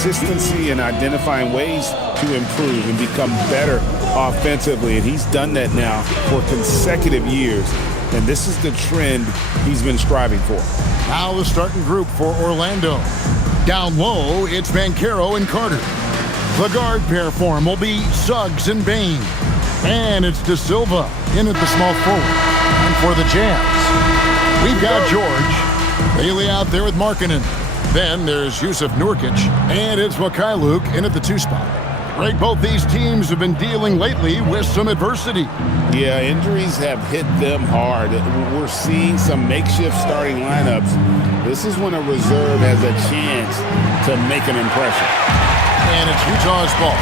consistency and identifying ways to improve and become better offensively. And he's done that now for consecutive years. And this is the trend he's been striving for. Now the starting group for Orlando. Down low, it's Banchero and Carter. The guard pair for him will be Suggs and Bane. And it's De Silva in at the small forward. And for the Jazz, we've got George. Bailey out there with Markkanen. Then there's Yusuf Nurkic. And it's Mikhailuk in at the 2 spot. Right, both these teams have been dealing lately with some adversity. Yeah, injuries have hit them hard. We're seeing some makeshift starting lineups. This is when a reserve has a chance to make an impression. And it's Utah's ball.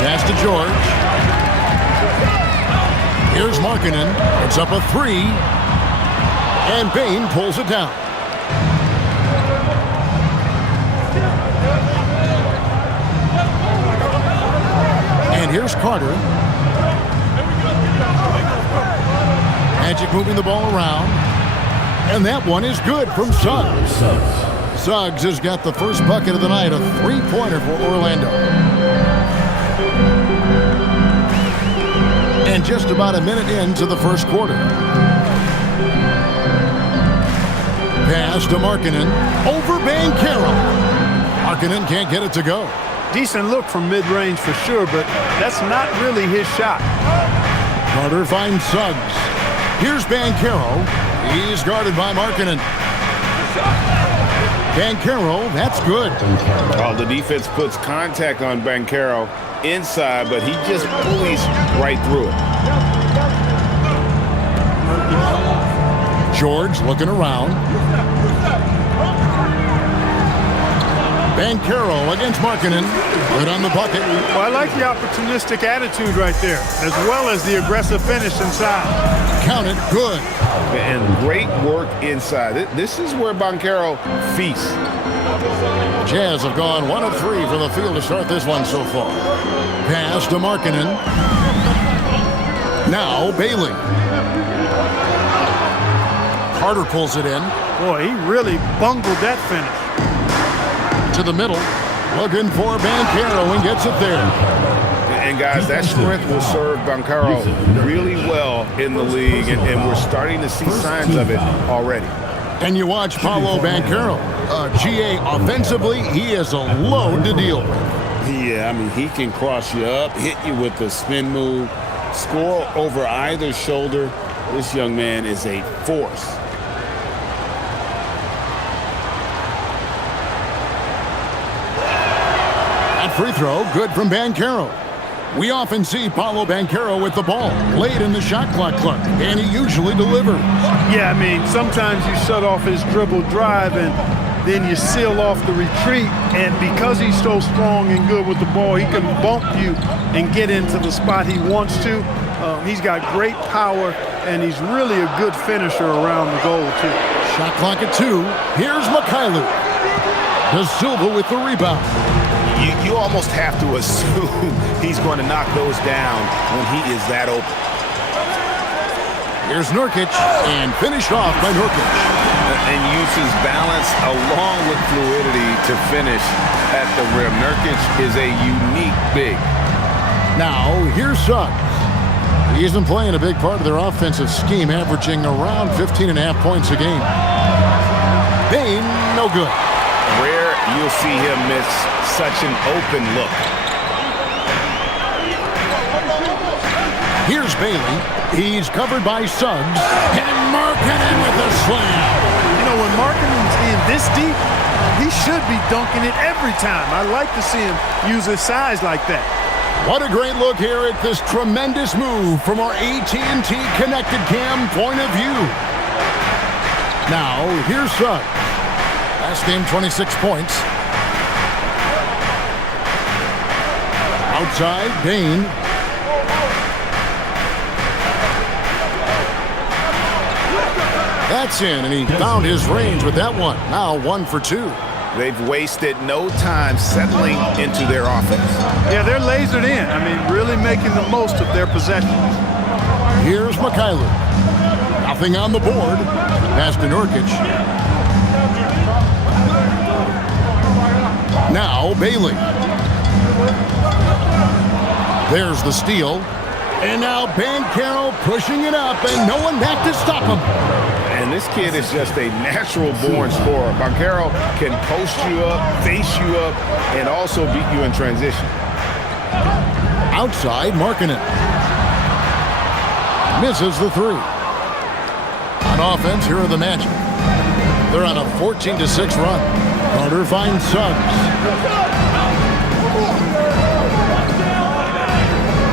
Pass to George. Here's Markkanen. It's up a 3. And Bane pulls it down. And here's Carter. Magic moving the ball around. And that one is good from Suggs. Suggs has got the first bucket of the night, a 3-pointer for Orlando. And just about a minute into the first quarter. Pass to Markkanen. Over Banchero. Markkanen can't get it to go. Decent look from mid-range for sure, but that's not really his shot. Carter finds Suggs. Here's Banchero. He's guarded by Markkanen. Banchero, that's good. Oh, the defense puts contact on Banchero inside, but he just bullies right through it. George looking around. Banchero against Markkanen. Good on the bucket. Well, I like the opportunistic attitude right there, as well as the aggressive finish inside. Count it, good. And great work inside. This is where Banchero feasts. Jazz have gone 1 of 3 for the field to start this one so far. Pass to Markkanen. Now Bailey. Carter pulls it in. Boy, he really bungled that finish. To the middle, looking for Banchero and gets it there. And guys, that strength will serve Banchero really well in the league, and we're starting to see signs of it already. And you watch Paolo Banchero. GA, offensively, he is a load to deal with. Yeah, I mean, he can cross you up, hit you with the spin move, score over either shoulder. This young man is a force. Free throw, good from Banchero. We often see Paolo Banchero with the ball late in the shot clock, and he usually delivers. Yeah, I mean, sometimes you shut off his dribble drive and then you seal off the retreat, and because he's so strong and good with the ball, he can bump you and get into the spot he wants to. He's got great power, and he's really a good finisher around the goal, too. Shot clock at 2. Here's Mikhailuk. De Silva with the rebound. You almost have to assume he's going to knock those down when he is that open. Here's Nurkic, and finished off by Nurkic. And uses balance along with fluidity to finish at the rim. Nurkic is a unique big. Now, here's Suggs. He isn't playing a big part of their offensive scheme, averaging around 15.5 points a game. Bane, no good. Rare you'll see him miss such an open look. Here's Bailey. He's covered by Suggs. And Markkanen with the slam. You know, when Markkanen's in this deep, he should be dunking it every time. I like to see him use his size like that. What a great look here at this tremendous move from our AT&T Connected Cam point of view. Now, here's Suggs. Last game, 26 points. Outside, Bane. That's in, and he found his range with that one. Now 1 for 2. They've wasted no time settling into their offense. Yeah, they're lasered in. I mean, really making the most of their possessions. Here's Mikhailuk. Nothing on the board. Pass to Nurkic. Now Bailey. There's the steal. And now Banchero pushing it up, and no one back to stop him. And this kid is just a natural-born scorer. Banchero can post you up, face you up, and also beat you in transition. Outside, Markkanen. Misses the three. On offense, here are the Magic. They're on a 14-6 run. Carter finds Suggs.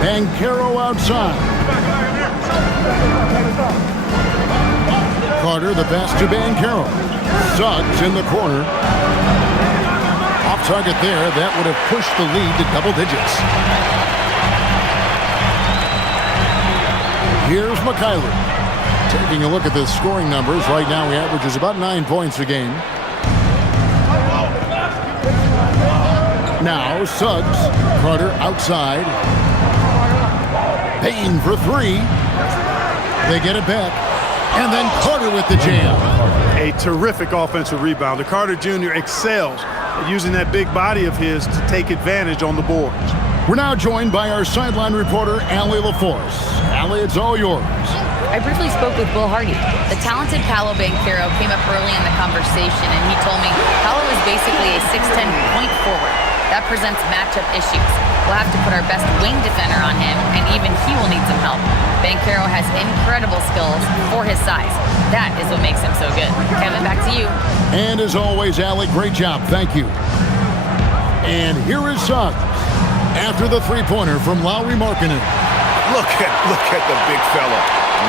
Banchero outside. Carter, the pass to Banchero. Suggs in the corner. Off target there. That would have pushed the lead to double digits. Here's Mikhailuk. Taking a look at the scoring numbers. Right now he averages about 9 points a game. Now Suggs. Carter outside. Payne for three. They get it back. And then Carter with the jam. A terrific offensive rebounder. Carter Jr. excels at using that big body of his to take advantage on the boards. We're now joined by our sideline reporter, Allie LaForce. Allie, it's all yours. I briefly spoke with Will Hardy. The talented Paolo Banchero came up early in the conversation, and he told me Paolo is basically a 6'10" point forward. That presents matchup issues. We'll have to put our best wing defender on him, and even he will need some help. Banchero has incredible skills for his size. That is what makes him so good. Kevin, back to you. And as always, Allie, great job. Thank you. And here is Suggs after the three-pointer from Lauri Markkanen. Look at the big fella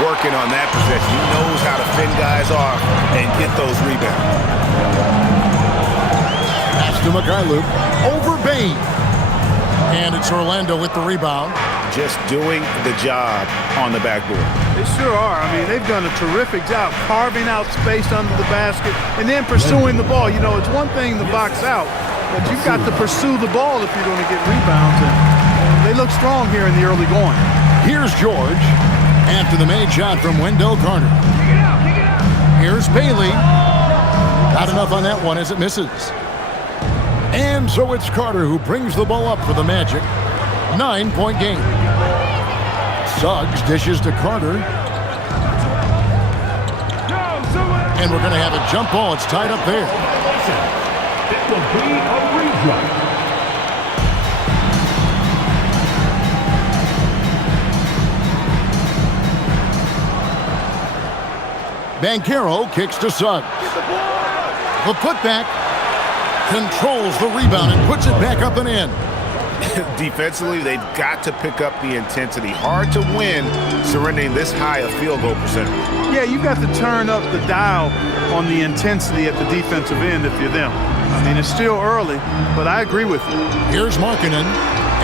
working on that possession. He knows how to fend guys off and get those rebounds. Pass to Mikhailuk. Over Bane. And it's Orlando with the rebound. Just doing the job on the backboard. They sure are. I mean, they've done a terrific job carving out space under the basket and then pursuing the ball. You know, it's one thing to box out, but you've got to pursue the ball if you're going to get rebounds. And they look strong here in the early going. Here's George after the made shot from Wendell Carter. Here's Bailey. Not enough on that one as it misses. And so it's Carter who brings the ball up for the Magic. 9-point game. Suggs dishes to Carter. And we're going to have a jump ball. It's tied up there. It will be a replay. Banchero kicks to Suggs. The putback controls the rebound and puts it back up and in. Defensively, they've got to pick up the intensity. Hard to win surrendering this high a field goal percentage. Yeah, you've got to turn up the dial on the intensity at the defensive end if you're them. I mean, it's still early, but I agree with you. Here's Markkanen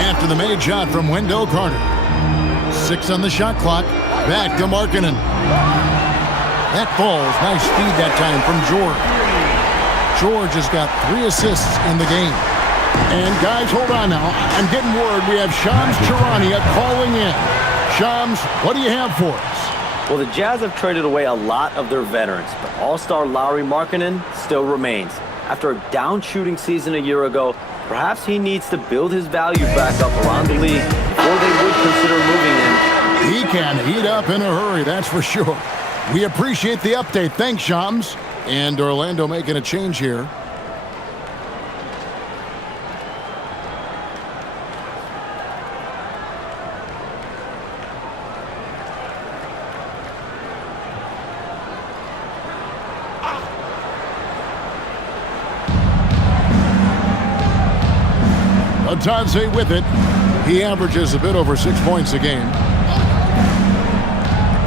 after the made shot from Wendell Carter. 6 on the shot clock. Back to Markkanen. That falls. Nice speed that time from George. George has got 3 assists in the game. And guys, hold on now. I'm getting word we have Shams Charania calling in. Shams, what do you have for us? Well, the Jazz have traded away a lot of their veterans, but all-star Lauri Markkanen still remains. After a down shooting season a year ago, perhaps he needs to build his value back up around the league before they would consider moving him. He can heat up in a hurry, that's for sure. We appreciate the update. Thanks, Shams. And Orlando making a change here. Atadze with it. He averages a bit over 6 points a game.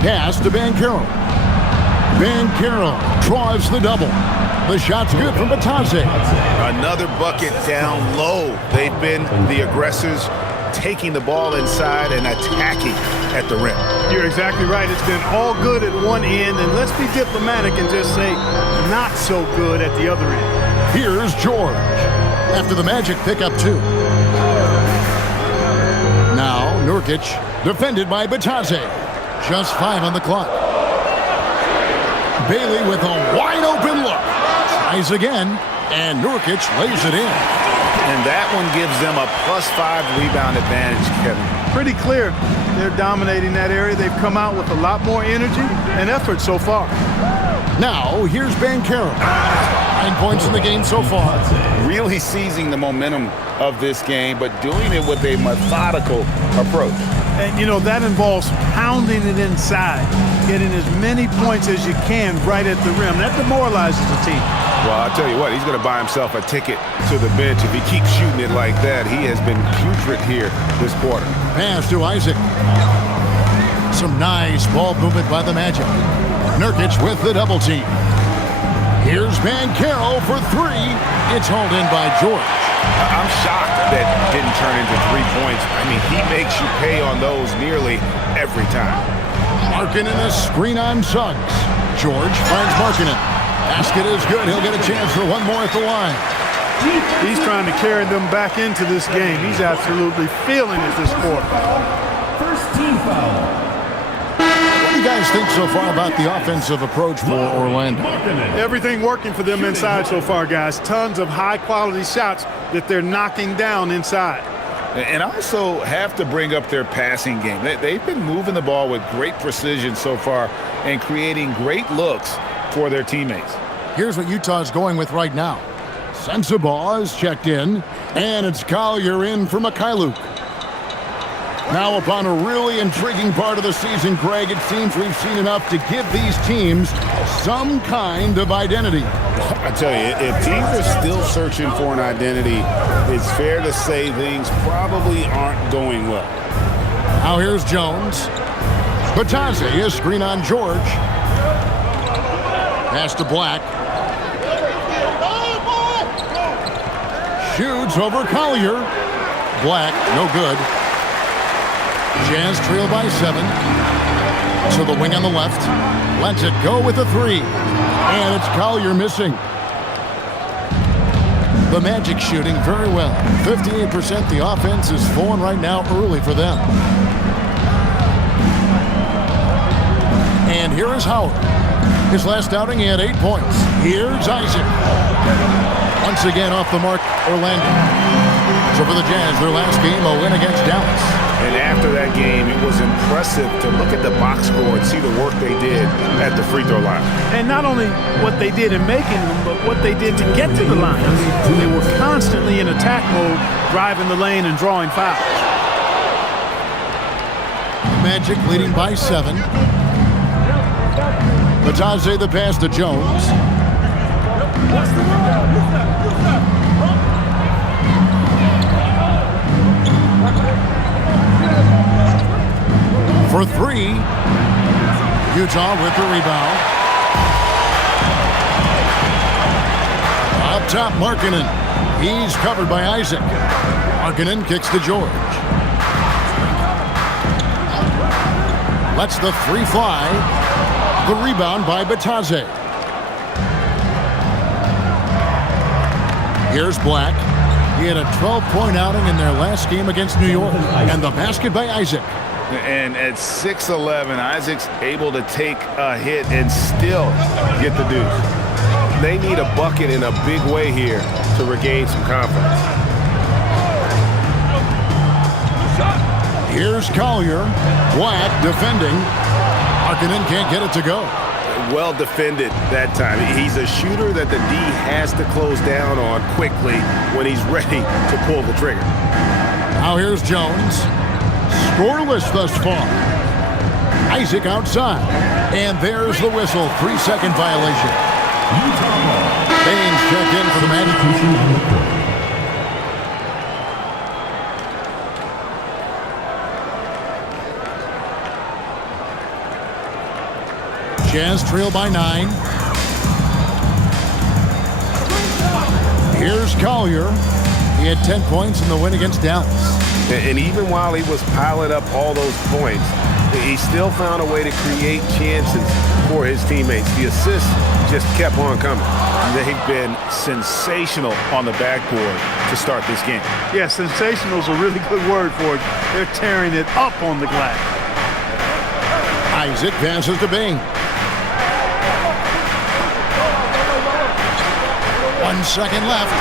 Pass to Banchero. Banchero draws the double. The shot's good from Atadze. Another bucket down low. They've been the aggressors, taking the ball inside and attacking at the rim. You're exactly right. It's been all good at one end, and let's be diplomatic and just say not so good at the other end. Here's George after the Magic pick up 2. Now Nurkic defended by Atadze. Just 5 on the clock. Bailey with a wide open look. Tries again, and Nurkic lays it in. And that one gives them a +5 rebound advantage, Kevin. Pretty clear. They're dominating that area. They've come out with a lot more energy and effort so far. Now, here's Banchero. 9 points in the game so far. Really seizing the momentum of this game, but doing it with a methodical approach. And, you know, that involves pounding it inside, getting as many points as you can right at the rim. That demoralizes the team. Well, I'll tell you what, he's going to buy himself a ticket to the bench. If he keeps shooting it like that, he has been putrid here this quarter. Pass to Isaac. Some nice ball movement by the Magic. Nurkic with the double team. Here's Banchero for three. It's hauled in by George. I'm shocked that didn't turn into 3 points. I mean, he makes you pay on those nearly every time. Markkanen a screen on Suggs. George finds Markkanen. Basket is good. He'll get a chance for one more at the line. He's trying to carry them back into this game. He's absolutely feeling it this quarter. First team foul. What do you guys think so far about the offensive approach for Orlando? Everything working for them inside so far, guys. Tons of high-quality shots that they're knocking down inside. And I also have to bring up their passing game. They've been moving the ball with great precision so far and creating great looks for their teammates. Here's what Utah's going with right now. Sensabaugh is checked in, and it's Collier in for Mikhailuk. Now upon a really intriguing part of the season, Greg, it seems we've seen enough to give these teams some kind of identity. I tell you, if teams are still searching for an identity, it's fair to say things probably aren't going well. Now here's Jones. Batadze, a screen on George. Pass to Black. Shoots over Collier. Black, no good. Jazz trail by 7. To the wing on the left. Lets it go with a 3. And it's Collier missing. The Magic shooting very well. 58%. The offense is falling right now early for them. And here is Howard. His last outing, he had 8 points. Here's Isaac. Once again off the mark, Orlando. So for the Jazz, their last game, a win against Dallas. And after that game, it was impressive to look at the box score and see the work they did at the free throw line. And not only what they did in making them, but what they did to get to the line. They were constantly in attack mode, driving the lane and drawing fouls. Magic leading by 7. Batadze the pass to Jones. For 3. Utah with the rebound. Up top, Markkanen. He's covered by Isaac. Markkanen kicks to George. Lets the 3 fly. The rebound by Batadze. Here's Black. He had a 12-point outing in their last game against New York. And the basket by Isaac. And at 6'11", Isaac's able to take a hit and still get the deuce. They need a bucket in a big way here to regain some confidence. Here's Collier. Black defending. Markkanen can't get it to go. Well defended that time. He's a shooter that the D has to close down on quickly when he's ready to pull the trigger. Now here's Jones. Scoreless thus far. Isaac outside. And there's the whistle. 3-second violation. Baines checked in for the Magic. Jazz trail by 9. Here's Collier. He had 10 points in the win against Dallas. And even while he was piling up all those points, he still found a way to create chances for his teammates. The assists just kept on coming. They've been sensational on the backboard to start this game. Yeah, sensational is a really good word for it. They're tearing it up on the glass. Isaac passes to Bing. 1 second left.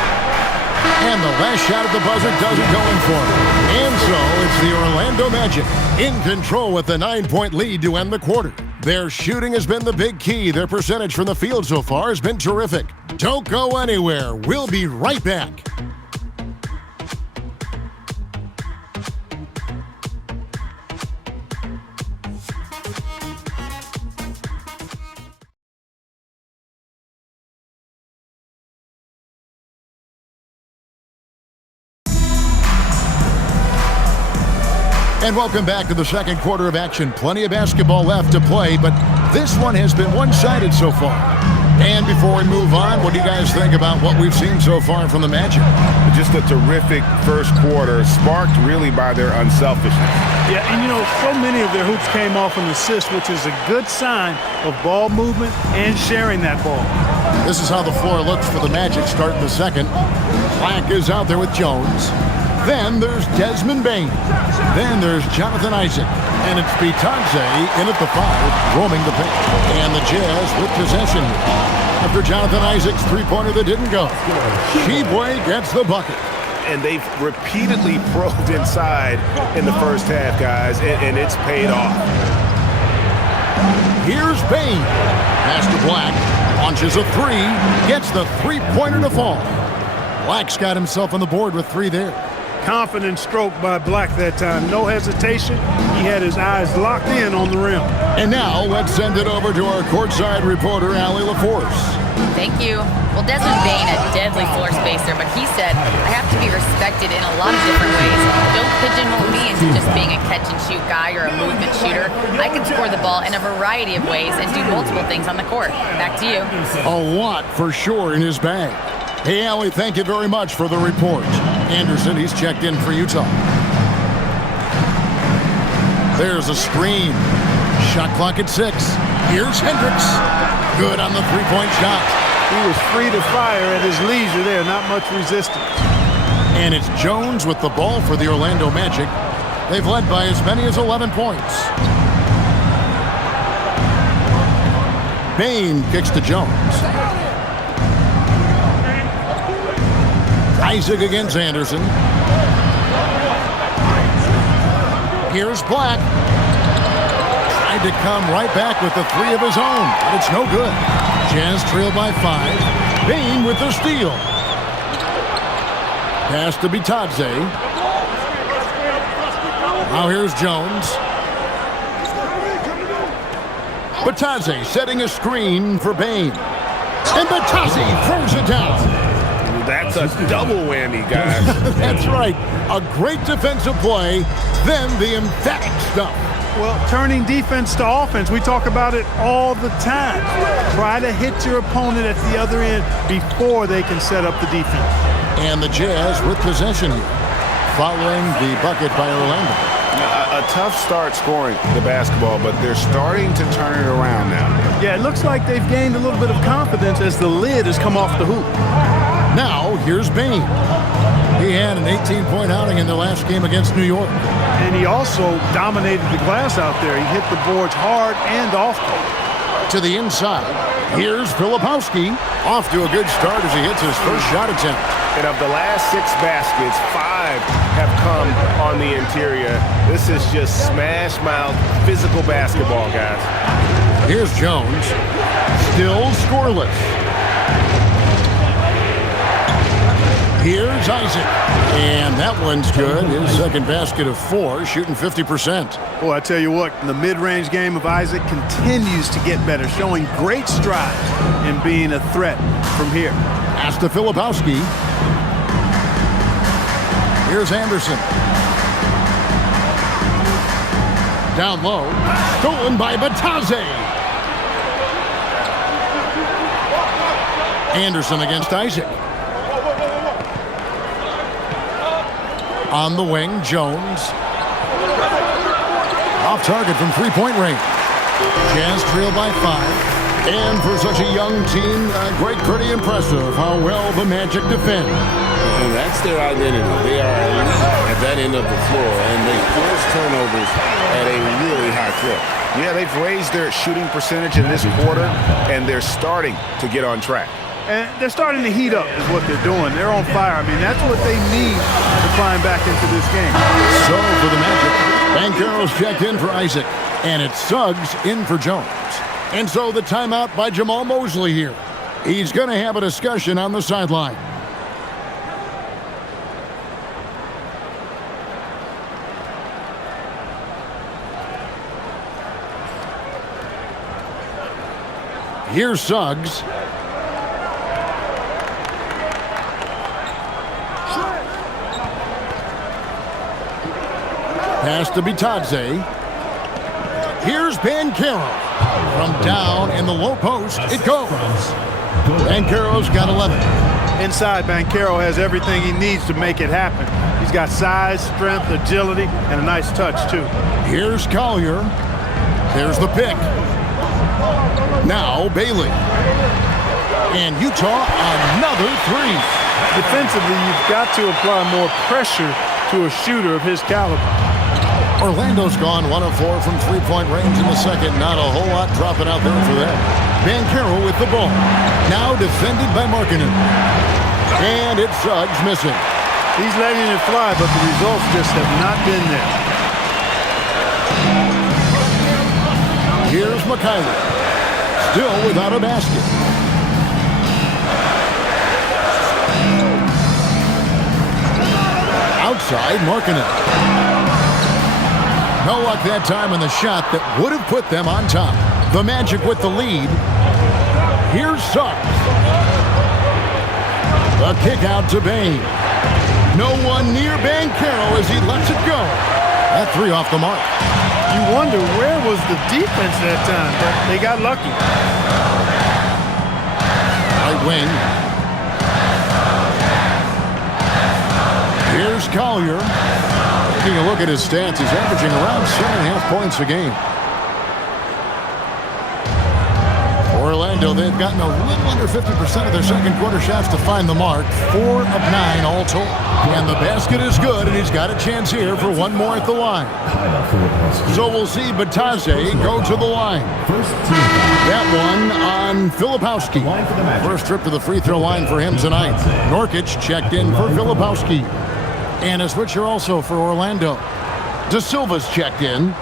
And the last shot at the buzzer doesn't go in for him. And so it's the Orlando Magic in control with the 9-point lead to end the quarter. Their shooting has been the big key. Their percentage from the field so far has been terrific. Don't go anywhere. We'll be right back. And welcome back to the second quarter of action. Plenty of basketball left to play, but this one has been one-sided so far. And before we move on, what do you guys think about what we've seen so far from the Magic? Just a terrific first quarter, sparked really by their unselfishness. Yeah, and you know, so many of their hoops came off an assist, which is a good sign of ball movement and sharing that ball. This is how the floor looks for the Magic starting the second. Black is out there with Jones. Then there's Desmond Bane. Then there's Jonathan Isaac. And it's Bitadze in at the 5, roaming the paint. And the Jazz with possession after Jonathan Isaac's three-pointer that didn't go. Sheboy gets the bucket. And they've repeatedly probed inside in the first half, guys, and it's paid off. Here's Bane. Pass to Black. Launches a 3. Gets the three-pointer to fall. Black's got himself on the board with 3 there. Confident stroke by Black that time. No hesitation. He had his eyes locked in on the rim. And now let's send it over to our courtside reporter, Allie LaForce. Thank you. Well, Desmond Bane, a deadly floor spacer, but he said, I have to be respected in a lot of different ways. Don't pigeonhole me into just being a catch-and-shoot guy or a movement shooter. I can score the ball in a variety of ways and do multiple things on the court. Back to you. A lot for sure in his bag. Hey, Allie, thank you very much for the report. Anderson, he's checked in for Utah. There's a screen. Shot clock at 6. Here's Hendricks. Good on the three-point shot. He was free to fire at his leisure there, not much resistance. And it's Jones with the ball for the Orlando Magic. They've led by as many as 11 points. Bane kicks to Jones. Isaac against Anderson. Here's Black. Tried to come right back with the 3 of his own, but it's no good. Jazz trail by 5. Bane with the steal. Pass to Bitadze. Now here's Jones. Bitadze setting a screen for Bane. And Bitadze throws it down. That's a double whammy, guys. That's right. A great defensive play, then the emphatic stuff. Well, turning defense to offense, we talk about it all the time. Try to hit your opponent at the other end before they can set up the defense. And the Jazz with possession following the bucket by Orlando. A tough start scoring the basketball, but they're starting to turn it around now. Yeah, it looks like they've gained a little bit of confidence as the lid has come off the hoop. Now, here's Bane. He had an 18-point outing in the last game against New York. And he also dominated the glass out there. He hit the boards hard and often. To the inside, here's Filipowski. Off to a good start as he hits his first shot attempt. And of the last 6 baskets, 5 have come on the interior. This is just smash-mouth physical basketball, guys. Here's Jones. Still scoreless. Here's Isaac. And that one's good. His second basket of 4, shooting 50%. Boy, I tell you what, the mid-range game of Isaac continues to get better, showing great stride in being a threat from here. Pass to Filipowski. Here's Anderson. Down low. Stolen by Bitadze. Anderson against Isaac. On the wing, Jones. Off target from three-point range. Jazz trail by 5. And for such a young team, pretty impressive how well the Magic defend. And that's their identity. They are elite at that end of the floor, and they force turnovers at a really high clip. Yeah, they've raised their shooting percentage in this quarter, and they're starting to get on track. And they're starting to heat up is what they're doing. They're on fire. I mean, that's what they need to climb back into this game. So for the Magic, Banchero's checked in for Isaac, and it's Suggs in for Jones. And so the timeout by Jamal Mosley here. He's going to have a discussion on the sideline. Here's Suggs. Pass to Bitadze. Here's Banchero. From down in the low post, it goes. Banchero's got 11. Inside, Banchero has everything he needs to make it happen. He's got size, strength, agility, and a nice touch, too. Here's Collier. There's the pick. Now Bailey. And Utah, another three. Defensively, you've got to apply more pressure to a shooter of his caliber. Orlando's gone 1 of 4 from three-point range in the second. Not a whole lot dropping out there for them. Banchero with the ball. Now defended by Markkanen. And it's Suggs missing. He's letting it fly, but the results just have not been there. Here's McKinley. Still without a basket. Outside, Markkanen. No luck that time in the shot that would have put them on top. The Magic with the lead. Here's Suggs. The kick out to Bane. No one near Banchero as he lets it go. That three off the mark. You wonder where was the defense that time, but they got lucky. Right wing. Here's Collier. Taking a look at his stats, he's averaging around 7.5 points a game. Orlando, they've gotten a little under 50% of their second quarter shots to find the mark. 4 of 9 all told. And the basket is good, and he's got a chance here for one more at the line. So we'll see Bitadze go to the line. That one on Filipowski. First trip to the free throw line for him tonight. Nurkic checked in for Filipowski. And a switcher also for Orlando. De Silva's checked in.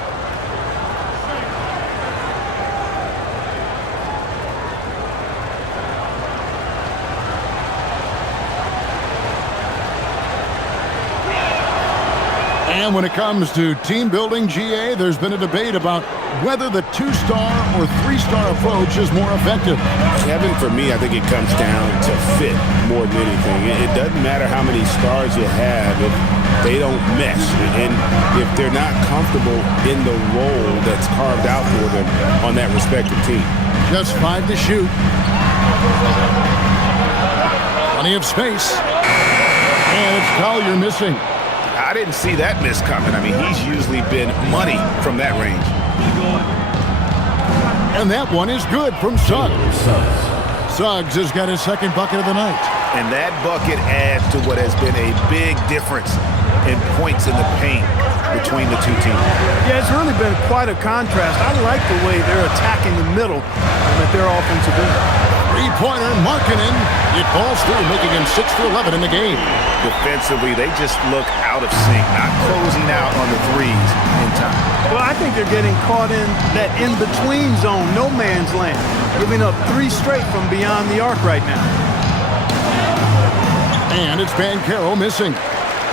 And when it comes to team building, GA, there's been a debate about whether the 2-star or 3-star approach is more effective. Kevin, for me, I think it comes down to fit more than anything. It doesn't matter how many stars you have if they don't mesh. And if they're not comfortable in the role that's carved out for them on that respective team. Just 5 to shoot. Plenty of space. And it's Collier missing. I didn't see that miss coming. I mean, he's usually been money from that range. And that one is good from Suggs. Suggs has got his second bucket of the night. And that bucket adds to what has been a big difference in points in the paint between the two teams. Yeah, it's really been quite a contrast. I like the way they're attacking the middle with their offensive end. Three-pointer, Markkanen. It falls through, making him 6 for 11 in the game. Defensively, they just look out of sync, not closing out on the threes in time. Well, I think they're getting caught in that in-between zone, no man's land, giving up 3 straight from beyond the arc right now. And it's Banchero missing.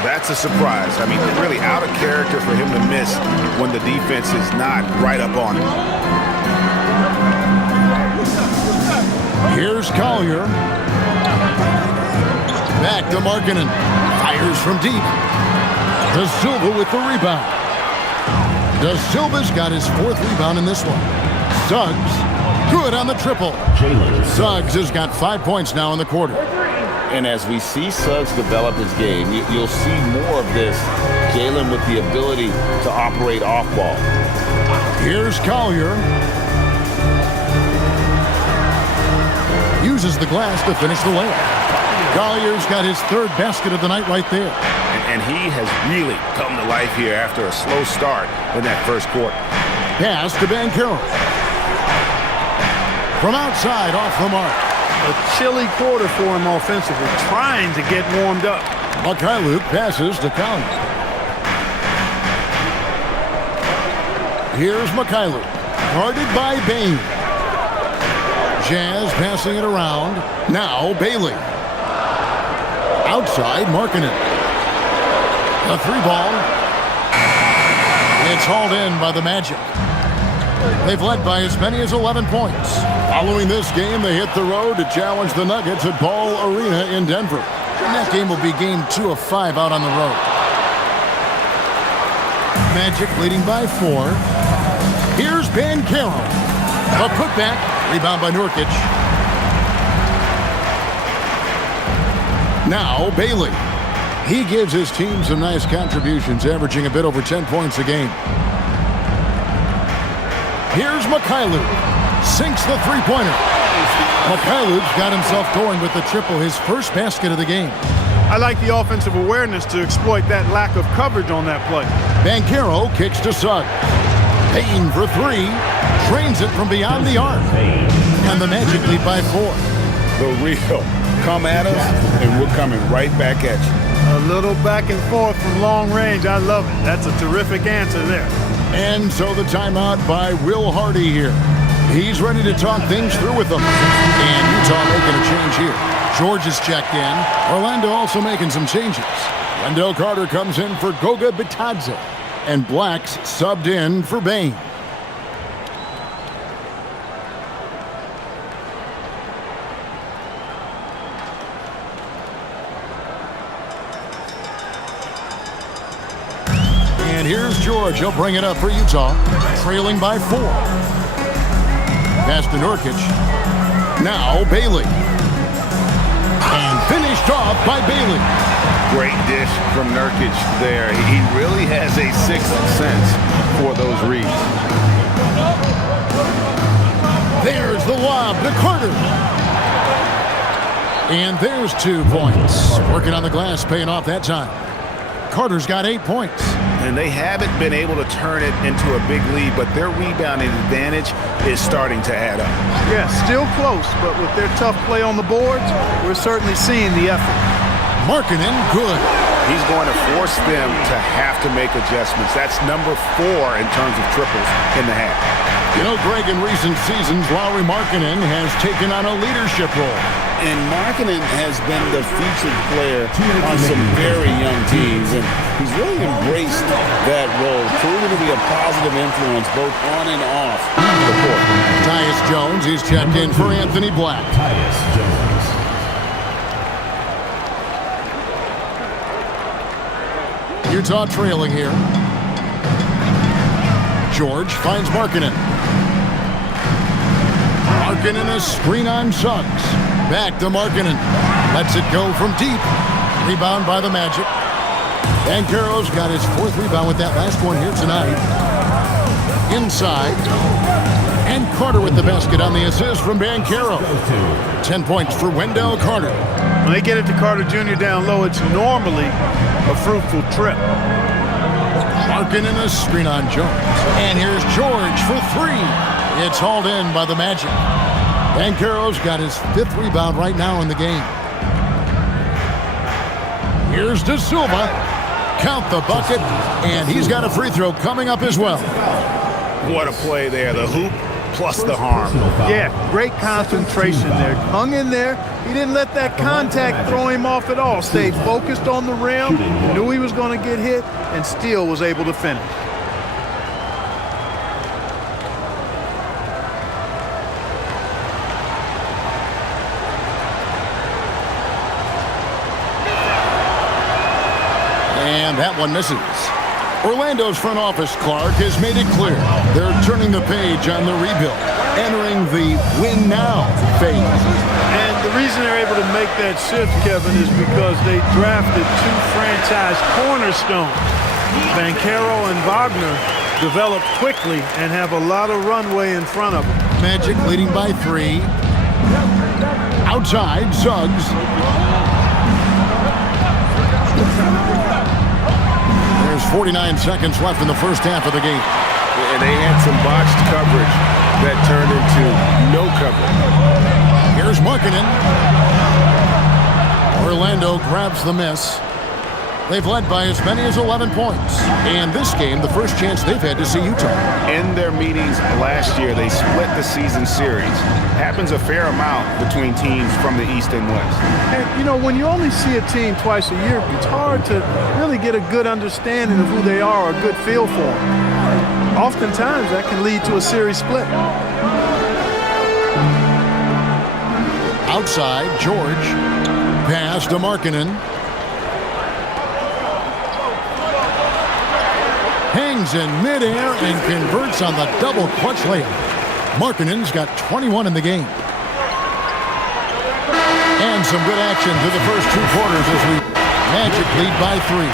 That's a surprise. I mean, really out of character for him to miss when the defense is not right up on him. Here's Collier. Back to Markkanen. Fires from deep. De Silva with the rebound. De Silva's got his 4th rebound in this one. Suggs, good on the triple. Suggs has got 5 points now in the quarter. And as we see Suggs develop his game, you'll see more of this. Jalen with the ability to operate off ball. Here's Collier. Uses the glass to finish the layup. Collier's got his 3rd basket of the night right there. And he has really come to life here after a slow start in that first quarter. Pass to Banchero. From outside, off the mark. A chilly quarter for him offensively, trying to get warmed up. Mikhailuk passes to Conley. Here's Mikhailuk, guarded by Bain. Jazz passing it around. Now Bailey. Outside, Markkanen. The three ball. It's hauled in by the Magic. They've led by as many as 11 points. Following this game, they hit the road to challenge the Nuggets at Ball Arena in Denver. And that game will be game 2 of 5 out on the road. Magic leading by 4. Here's Banchero. A putback. Rebound by Nurkic. Now Bailey. He gives his team some nice contributions, averaging a bit over 10 points a game. Here's Mikhailuk. Sinks the three-pointer. Mikhailuk's got himself going with the triple, his first basket of the game. I like the offensive awareness to exploit that lack of coverage on that play. Banchero kicks to Suggs. Payton for 3. Drains it from beyond the arc. And the Magic lead by 4. The real. Come at us, and we're coming right back at you. A little back and forth from long range. I love it. That's a terrific answer there. And so the timeout by Will Hardy here. He's ready to talk things through with them. And Utah making a change here. George is checked in. Orlando also making some changes. Wendell Carter comes in for Goga Bitadze. And Black's subbed in for Bain. And here's George. He'll bring it up for Utah. Trailing by 4. Pass to Nurkic. Now Bailey. And finished off by Bailey. Great dish from Nurkic there. He really has a sixth sense for those reads. There's the lob to Carter. And there's 2 points. Working on the glass, paying off that time. Carter's got 8 points. And they haven't been able to turn it into a big lead, but their rebounding advantage is starting to add up. Yeah, still close, but with their tough play on the boards, we're certainly seeing the effort. Markkanen, good. He's going to force them to have to make adjustments. That's number 4 in terms of triples in the half. You know, Greg, in recent seasons, Lauri Markkanen has taken on a leadership role. And Markkanen has been the featured player on some very young teams, and he's really embraced that role, proven to be a positive influence both on and off the court. Tyus Jones, he's checked in for Anthony Black. Tyus Jones. Utah trailing here. George finds Markkanen. Markkanen a screen on Suggs. Back to Markkanen. Lets it go from deep. Rebound by the Magic. Banchero's got his 4th rebound with that last one here tonight. Inside. And Carter with the basket on the assist from Banchero. 10 points for Wendell Carter. When they get it to Carter Jr. down low, it's normally a fruitful trip. Markkanen a screen on Jones. And here's George for 3. It's hauled in by the Magic. Banchero's got his 5th rebound right now in the game. Here's De Silva. Count the bucket. And he's got a free throw coming up as well. What a play there. The hoop plus the harm. Yeah, great concentration there. Hung in there. He didn't let that contact throw him off at all. Stayed focused on the rim. Knew he was going to get hit and still was able to finish. And that one misses. Orlando's front office, Clark, has made it clear they're turning the page on the rebuild, entering the win now phase. And the reason they're able to make that shift, Kevin, is because they drafted 2 franchise cornerstones. Banchero and Wagner developed quickly and have a lot of runway in front of them. Magic leading by 3. Outside, Suggs. There's 49 seconds left in the first half of the game. And they had some botched coverage that turned into no coverage. Here's Here's Markkanen. Orlando grabs the miss. They've led by as many as 11 points. And this game, the first chance they've had to see Utah. In their meetings last year, they split the season series. Happens a fair amount between teams from the East and West. And, you know, when you only see a team twice a year, it's hard to really get a good understanding of who they are or a good feel for them. Oftentimes, that can lead to a series split. Outside, George. Pass to Markkanen. Hangs in midair and converts on the double clutch layup. Markkanen's got 21 in the game. And some good action to the first 2 quarters as we Magic lead by 3.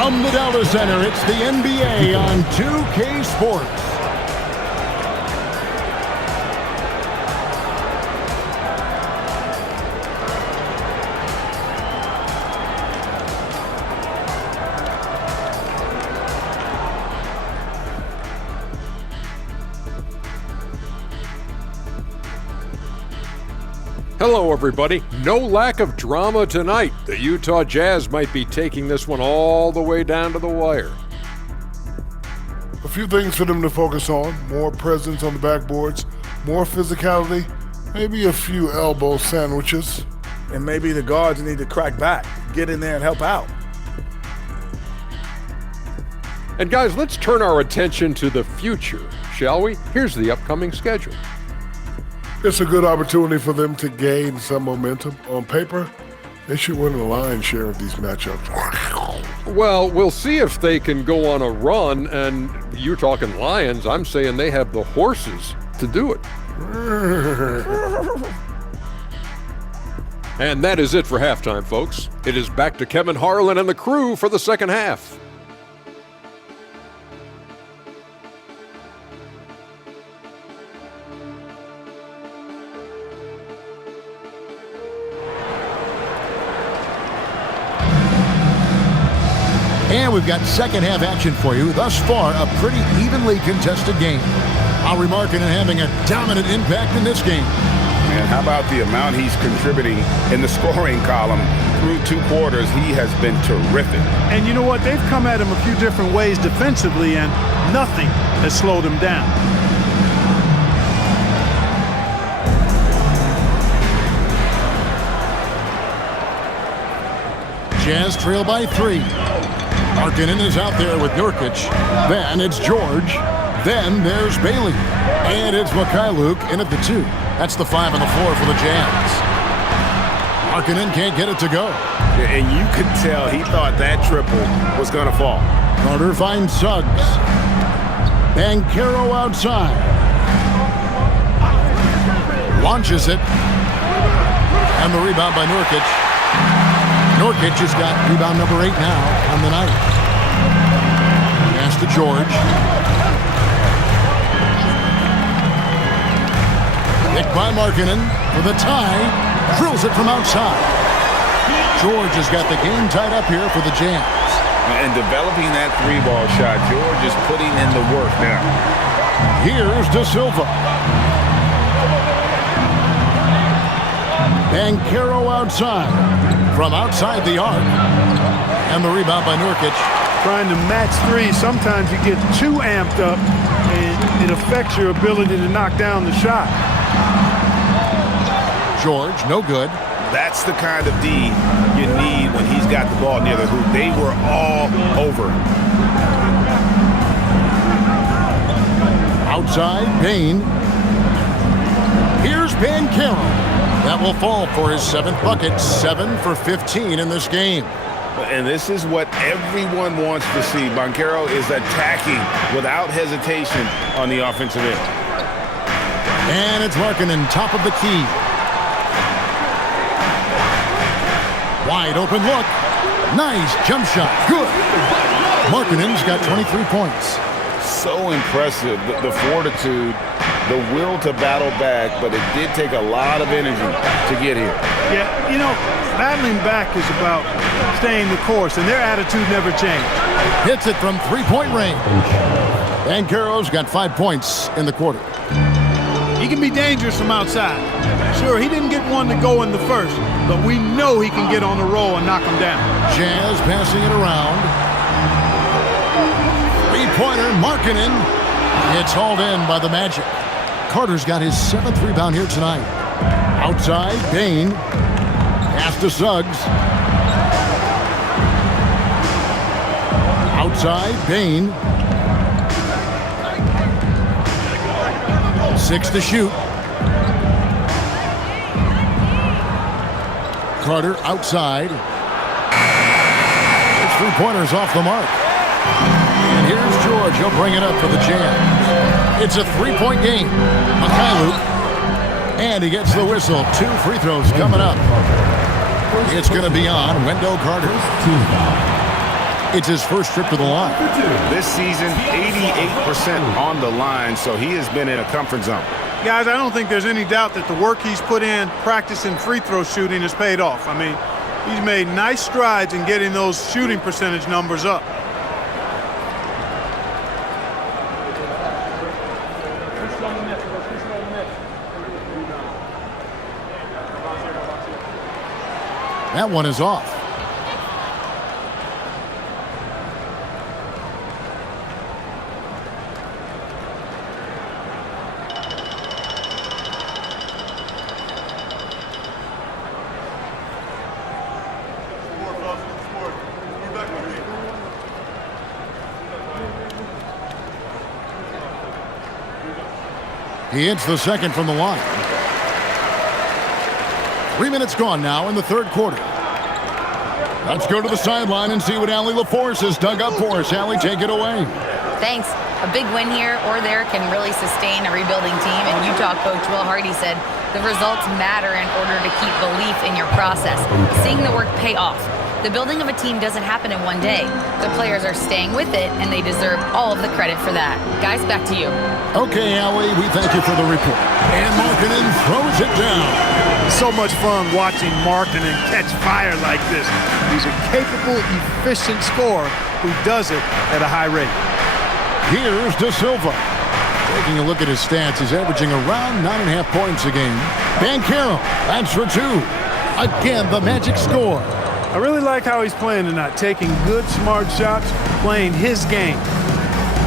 From the Delta Center, it's the NBA on 2K Sports. Hello, everybody. No lack of drama tonight. The Utah Jazz might be taking this one all the way down to the wire. A few things for them to focus on. More presence on the backboards, more physicality, maybe a few elbow sandwiches. And maybe the guards need to crack back, get in there and help out. And guys, let's turn our attention to the future, shall we? Here's the upcoming schedule. It's a good opportunity for them to gain some momentum. On paper, they should win the lion's share of these matchups. Well, we'll see if they can go on a run, and you're talking Lions. I'm saying they have the horses to do it. And that is it for halftime, folks. It is back to Kevin Harlan and the crew for the second half. And we've got second half action for you. Thus far, a pretty evenly contested game. Lauri Markkanen having a dominant impact in this game. And how about the amount he's contributing in the scoring column through 2 quarters? He has been terrific. And you know what? They've come at him a few different ways defensively, and nothing has slowed him down. Jazz trail by 3. Markkanen is out there with Nurkic. Then it's George. Then there's Bailey. And it's Mikhailuk in at the 2. That's the 5 on the floor for the Jazz. Markkanen can't get it to go. And you could tell he thought that triple was going to fall. Carter finds Suggs. Banchero outside. Launches it. And the rebound by Nurkic. Nurkic has got rebound number 8 now on the night. Pass to George. Picked by Markkanen for the tie. Drills it from outside. George has got the game tied up here for the Jazz. And developing that 3-ball shot, George is putting in the work now. Here's De Silva. Banchero outside. From outside the arc. And the rebound by Nurkic. Trying to match 3, sometimes you get too amped up and it affects your ability to knock down the shot. George, no good. That's the kind of D you need when he's got the ball near the hoop. They were all over him. Outside, Payne. Here's Banchero. That will fall for his 7th bucket, 7 for 15 in this game. And this is what everyone wants to see. Banchero is attacking without hesitation on the offensive end. And it's Markkanen, top of the key. Wide open look. Nice jump shot. Good. Markkanen's got 23 points. So impressive, the fortitude, the will to battle back, but it did take a lot of energy to get here. Yeah, you know, battling back is about staying the course, and their attitude never changed. Hits it from 3-point range. Banchero's got 5 points in the quarter. He can be dangerous from outside. Sure, he didn't get one to go in the first, but we know he can get on the roll and knock him down. Jazz passing it around. Three-pointer, Markkanen. It's hauled in by the Magic. Carter's got his 7th rebound here tonight. Outside, Bane. Pass to Suggs. Outside, Bane. 6 to shoot. Carter outside. His three-pointer's off the mark. And here's George. He'll bring it up for the Jazz. It's a 3-point game. Mikhailuk. And he gets the whistle. 2 free throws coming up. It's going to be on Wendell Carter. It's his first trip to the line. This season, 88% on the line, so he has been in a comfort zone. Guys, I don't think there's any doubt that the work he's put in practicing free throw shooting has paid off. I mean, he's made nice strides in getting those shooting percentage numbers up. That one is off. He hits the second from the line. 3 minutes gone now in the third quarter. Let's go to the sideline and see what Allie LaForce has dug up for us. Allie, take it away. Thanks. A big win here or there can really sustain a rebuilding team. And Utah coach Will Hardy said the results matter in order to keep belief in your process. Seeing the work pay off. The building of a team doesn't happen in one day. The players are staying with it, and they deserve all of the credit for that. Guys, back to you. Okay, Allie, we thank you for the report. And Markkanen throws it down. So much fun watching Markkanen catch fire like this. He's a capable, efficient scorer who does it at a high rate. Here's De Silva. Taking a look at his stats, he's averaging around 9.5 points a game. Banchero, that's for 2. Again, the Magic score. I really like how he's playing tonight, taking good, smart shots, playing his game.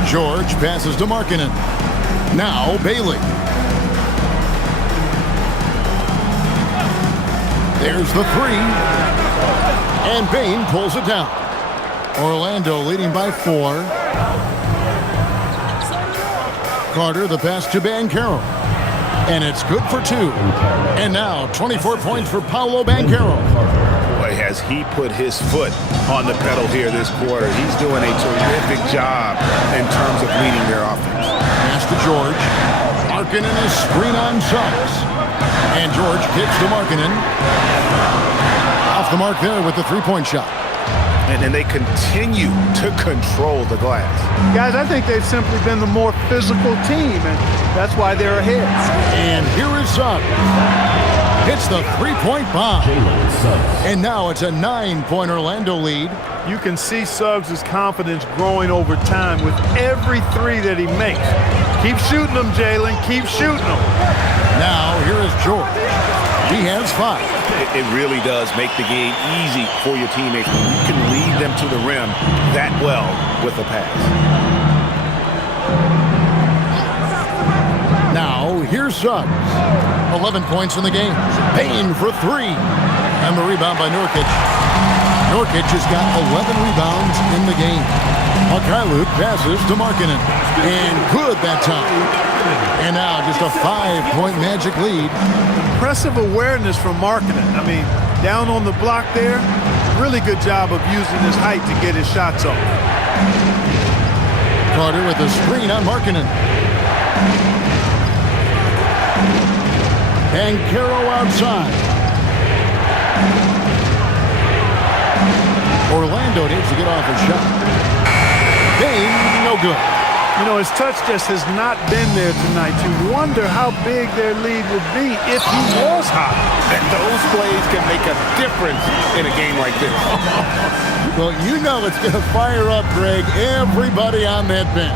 George passes to Markkanen. Now Bailey. There's the 3. And Bane pulls it down. Orlando leading by 4. Carter, the pass to Banchero. And it's good for 2. And now 24 points for Paolo Banchero. Boy, has he put his foot on the pedal here this quarter. He's doing a terrific job in terms of leading their offense. Pass to George. Markkanen is screen on Suggs. And George kicks to Markkanen. Off the mark there with the 3-point shot. And they continue to control the glass. Guys, I think they've simply been the more physical team, and that's why they're ahead. And here is Suggs. Hits the 3-point bomb. And now it's a 9-point Orlando lead. You can see Suggs' confidence growing over time with every 3 that he makes. Keep shooting them, Jalen. Keep shooting them. Now here is George. He has 5. It really does make the game easy for your teammates. You can lead them to the rim that well with a pass. Now here's Suggs. 11 points in the game. Payne for 3. And the rebound by Nurkic. Nurkic has got 11 rebounds in the game. Mikhailuk passes to Markkanen. And good that time. And now just a 5-point Magic lead. Impressive awareness from Markkanen. I mean, down on the block there, really good job of using his height to get his shots off. Carter with a screen on Markkanen. Banchero outside. Orlando needs to get off a shot. Bane, no good. You know, his touch just has not been there tonight. You wonder how big their lead would be if he was hot. And those plays can make a difference in a game like this. Well, you know it's going to fire up, Greg, everybody on that bench.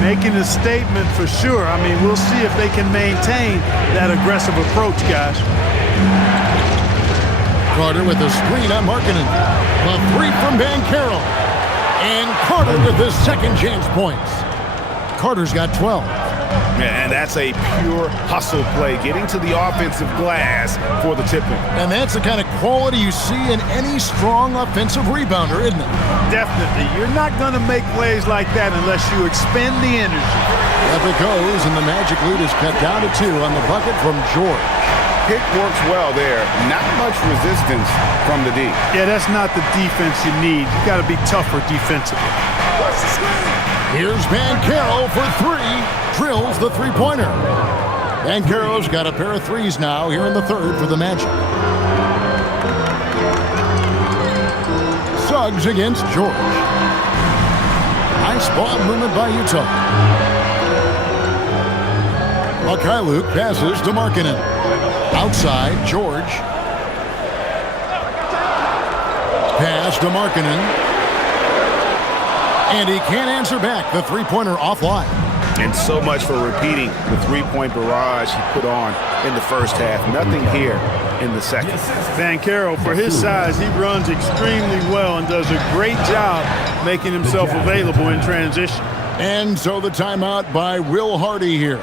Making a statement for sure. I mean, we'll see if they can maintain that aggressive approach, guys. Carter with a screen on Markkanen. A three from Banchero. And Carter with his second chance points. Carter's got 12. And that's a pure hustle play, getting to the offensive glass for the tip-in. And that's the kind of quality you see in any strong offensive rebounder, isn't it? Definitely. You're not going to make plays like that unless you expend the energy. Up it goes, and the Magic lead is cut down to 2 on the bucket from George. Pick works well there. Not much resistance from the D. Yeah, that's not the defense you need. You got to be tougher defensively. Here's Banchero for 3. Drills the three-pointer. Banchero's got a pair of threes now here in the third for the Magic. Suggs against George. Nice ball movement by Utah. Mykhailiuk passes to Markkanen. Outside, George. Pass to Markkanen. And he can't answer back. The three-pointer offline. And so much for repeating the three-point barrage he put on in the first half. Nothing here in the second. Banchero, for his size, he runs extremely well and does a great job making himself available in transition. And so the timeout by Will Hardy here.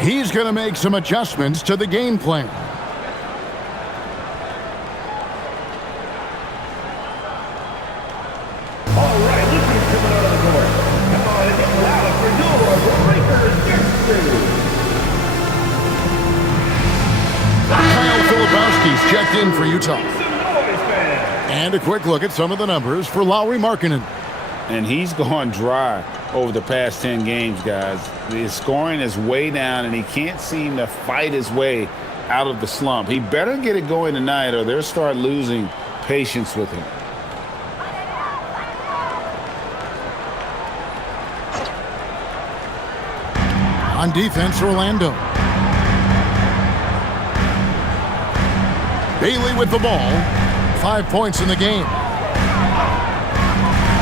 He's going to make some adjustments to the game plan. All right, looking to the court. Come on and get louder for your Breakers Kyle Filipowski's checked in for Utah. And a quick look at some of the numbers for Lauri Markkanen. And he's gone dry over the past 10 games, guys. His scoring is way down, and he can't seem to fight his way out of the slump. He better get it going tonight, or they'll start losing patience with him. On defense, Orlando. Bailey with the ball. 5 points in the game.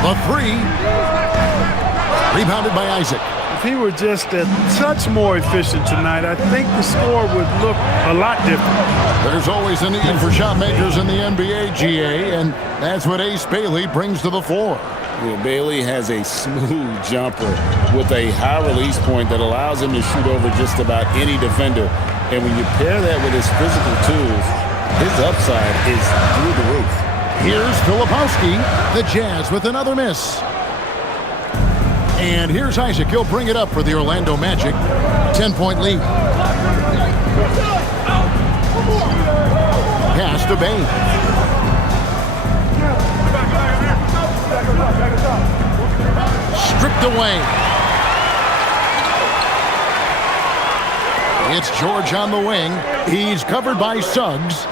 The three. Rebounded by Isaac. If he were just a touch more efficient tonight, I think the score would look a lot different. There's always a need for shot makers in the NBA, GA, and that's what Ace Bailey brings to the floor. Yeah, Bailey has a smooth jumper with a high release point that allows him to shoot over just about any defender. And when you pair that with his physical tools, his upside is through the roof. Here's Filipowski, the Jazz with another miss. And here's Isaac. He'll bring it up for the Orlando Magic. 10-point lead. Pass to Bain. Stripped away. It's George on the wing. He's covered by Suggs.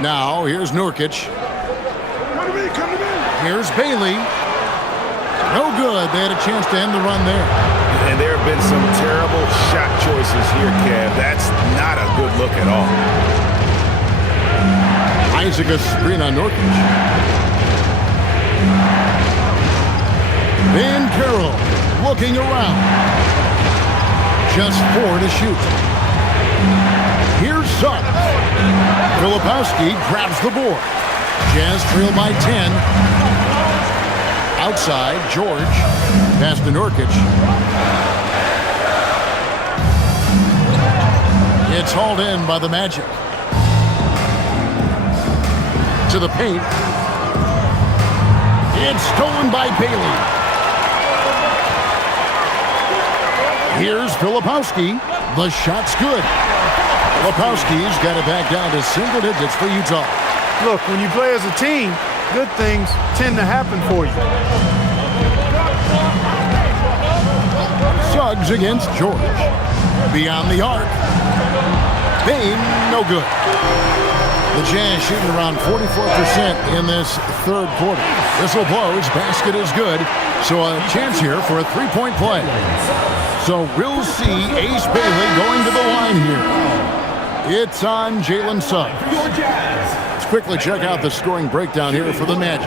Now, here's Nurkic. Here's Bailey. No good. They had a chance to end the run there. And there have been some terrible shot choices here, Kev. That's not a good look at all. Isaac a screen on Nurkic. Banchero looking around. Just 4 to shoot. Here's Suggs. Filipowski grabs the board. Jazz trail by 10. Outside, George. Pass to Nurkic. It's hauled in by the Magic. To the paint. It's stolen by Bailey. Here's Filipowski. The shot's good. Filipowski's got it back down to single digits for Utah. Look, when you play as a team, good things tend to happen for you. Suggs against George. Beyond the arc. Bain, no good. The Jazz shooting around 44% in this third quarter. Whistle blows, basket is good. So a chance here for a three-point play. So we'll see Ace Bailey going to the line here. It's on Jalen Suggs. Let's quickly check out the scoring breakdown here for the Magic.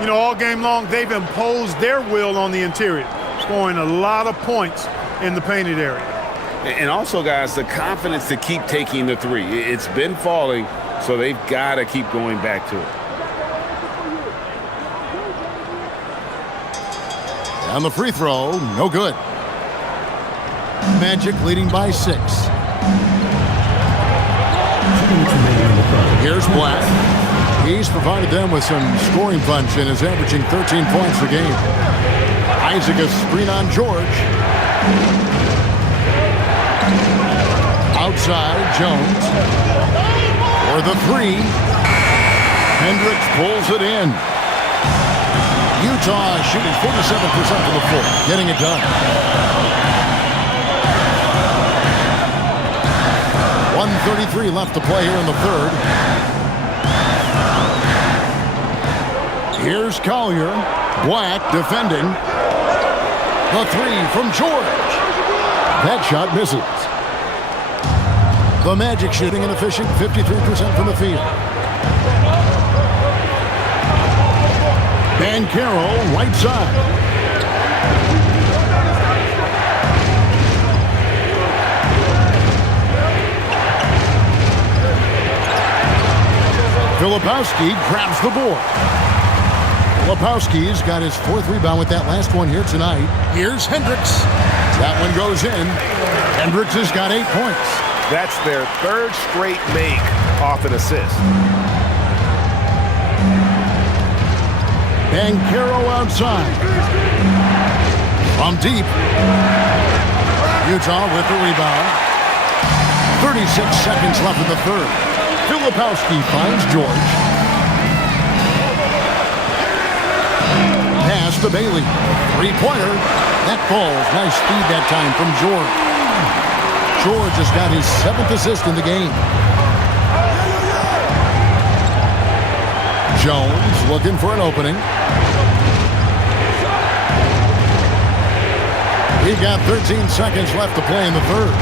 you know, all game long, they've imposed their will on the interior, scoring a lot of points in the painted area. And also, guys, the confidence to keep taking the three. It's been falling, so they've got to keep going back to it. And the free throw, no good. Magic leading by 6. Here's Black. He's provided them with some scoring punch and is averaging 13 points a game. Isaac a screen on George. Outside, Jones. For the 3. Hendricks pulls it in. Utah shooting 47% from the floor, getting it done. 1:33 left to play here in the third. Here's Collier. Black defending. The 3 from George. That shot misses. The Magic shooting an efficient 53% from the field. Banchero, right side. Filipowski grabs the board. Filipowski's got his 4th rebound with that last one here tonight. Here's Hendricks. That one goes in. Hendricks has got 8 points. That's their 3rd straight make off an assist. Banchero outside. From deep. Utah with the rebound. 36 seconds left in the third. Filipowski finds George. Pass to Bailey. 3-pointer. That falls. Nice speed that time from George. George has got his 7th assist in the game. Jones looking for an opening. We've got 13 seconds left to play in the third.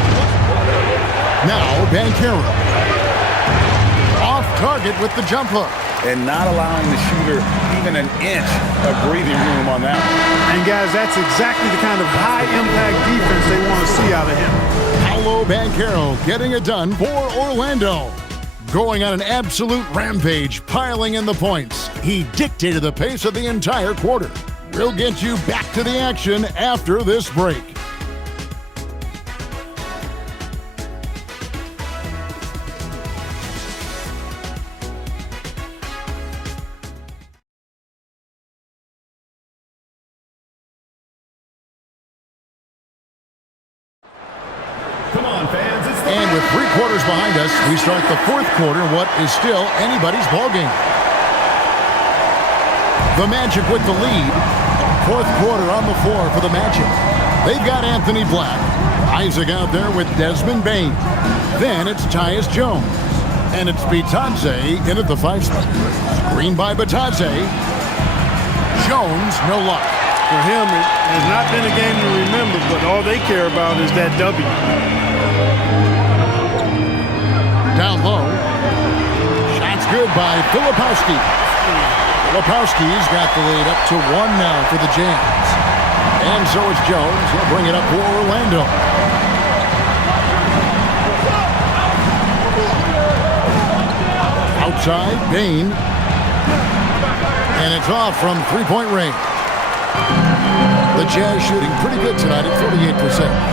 Now Banchero. Off target with the jump hook. And not allowing the shooter even an inch of breathing room on that one. And guys, that's exactly the kind of high-impact defense they want to see out of him. Paolo Banchero getting it done for Orlando. Going on an absolute rampage, piling in the points. He dictated the pace of the entire quarter. We'll get you back to the action after this break. And with 3 quarters behind us, we start the 4th quarter, what is still anybody's ballgame. The Magic with the lead. 4th quarter on the floor for the Magic. They've got Anthony Black. Isaac out there with Desmond Bane. Then it's Tyus Jones. And it's Bitadze in at the 5 spot. Screen by Bitadze. Jones, no luck. For him, it has not been a game to remember, but all they care about is that W. Down low. Shots good by Filipowski. Filipowski's got the lead up to 1 now for the Jazz. And so it's Jones. He'll bring it up for Orlando. Outside, Bane. And it's off from 3-point range. The Jazz shooting pretty good tonight at 48%.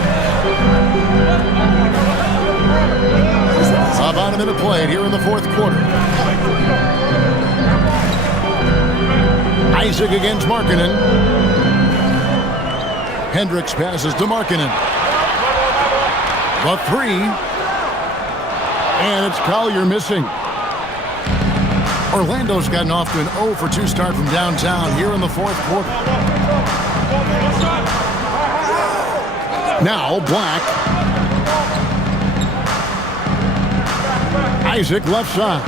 About a minute played here in the 4th quarter. Isaac against Markkanen. Hendricks passes to Markkanen. The 3. And it's Collier missing. Orlando's gotten off to an 0 for 2 start from downtown here in the 4th quarter. Now Black. Isaac left side.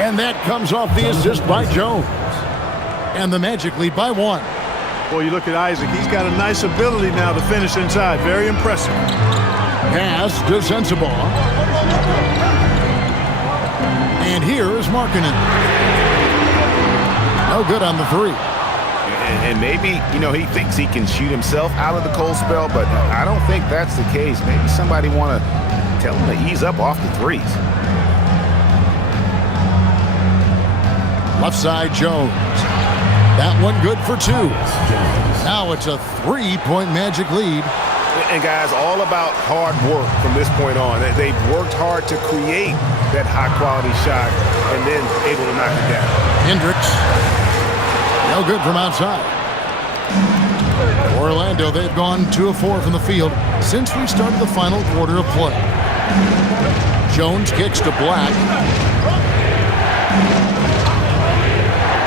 And that comes off the assist by Jones. And the Magic lead by 1. Boy, you look at Isaac. He's got a nice ability now to finish inside. Very impressive. Pass to Sensabaugh. And here is Markkanen. No good on the three. And maybe, he thinks he can shoot himself out of the cold spell, but I don't think that's the case. Maybe somebody want to tell him to ease up off the threes. Left side, Jones. That one good for two. Now it's a 3-point Magic lead. And guys, all about hard work from this point on. They've worked hard to create that high-quality shot and then able to knock it down. Hendricks. No good from outside. Orlando, they've gone 2 of 4 from the field since we started the final quarter of play. Jones kicks to Black.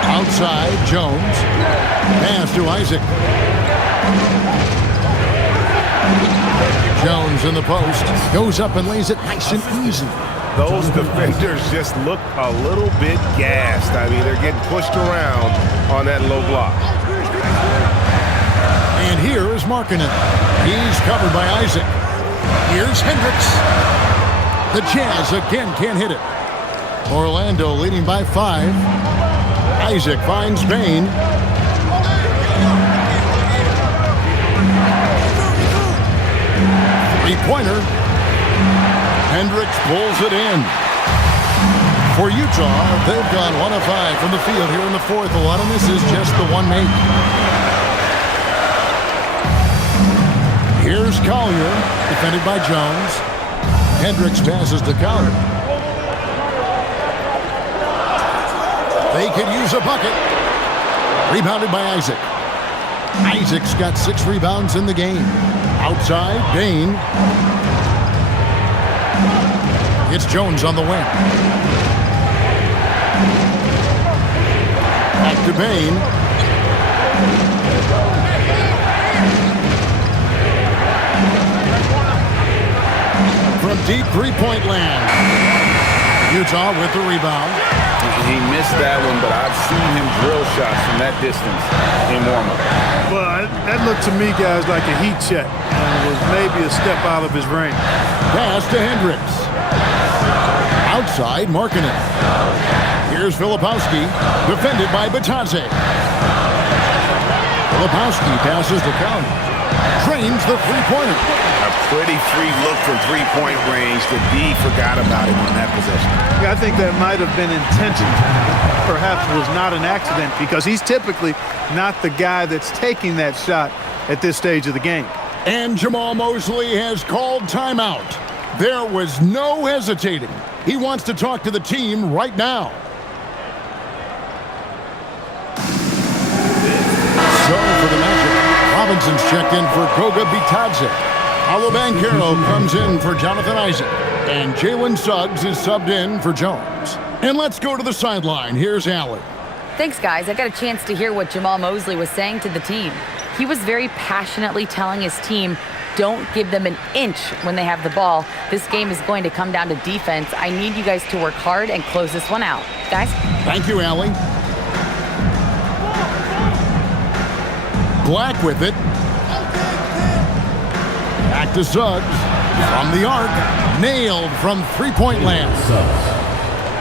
Outside, Jones. Pass to Isaac. Jones in the post. Goes up and lays it nice and easy. Those defenders just look a little bit gassed. I mean, they're getting pushed around on that low block. And here is Markkanen. He's covered by Isaac. Here's Hendricks. The Jazz again can't hit it. Orlando leading by 5. Isaac finds Bain. Three-pointer. Hendricks pulls it in. For Utah, they've gone 1 of 5 from the field here in the fourth. A lot of this is just the one make. Here's Collier, defended by Jones. Hendricks passes to Collier. They could use a bucket. Rebounded by Isaac. Isaac's got 6 rebounds in the game. Outside, Bain. It's Jones on the wing. Back to Bain. From deep three-point land. Utah with the rebound. He missed that one, but I've seen him drill shots from that distance in warm-up. Well, that looked to me, guys, like a heat check. And it was maybe a step out of his range. Pass to Hendricks. Outside, Markkanen. Here's Filipowski, defended by Batadze. Filipowski passes to Collier. Drains the three-pointer. A pretty free look from three-point range. The D forgot about him on that possession. Yeah, I think that might have been intentional. Perhaps was not an accident because he's typically not the guy that's taking that shot at this stage of the game. And Jamal Mosley has called timeout. There was no hesitating. He wants to talk to the team right now. So for the Magic, Robinson's checked in for Goga Bitadze. Paolo Banchero comes in for Jonathan Isaac. And Jalen Suggs is subbed in for Jones. And let's go to the sideline. Here's Allen. Thanks, guys. I got a chance to hear what Jamal Mosley was saying to the team. He was very passionately telling his team, don't give them an inch when they have the ball. This game is going to come down to defense. I need you guys to work hard and close this one out. Guys? Thank you, Allie. Black with it. Back to Suggs. From the arc. Nailed from three-point land.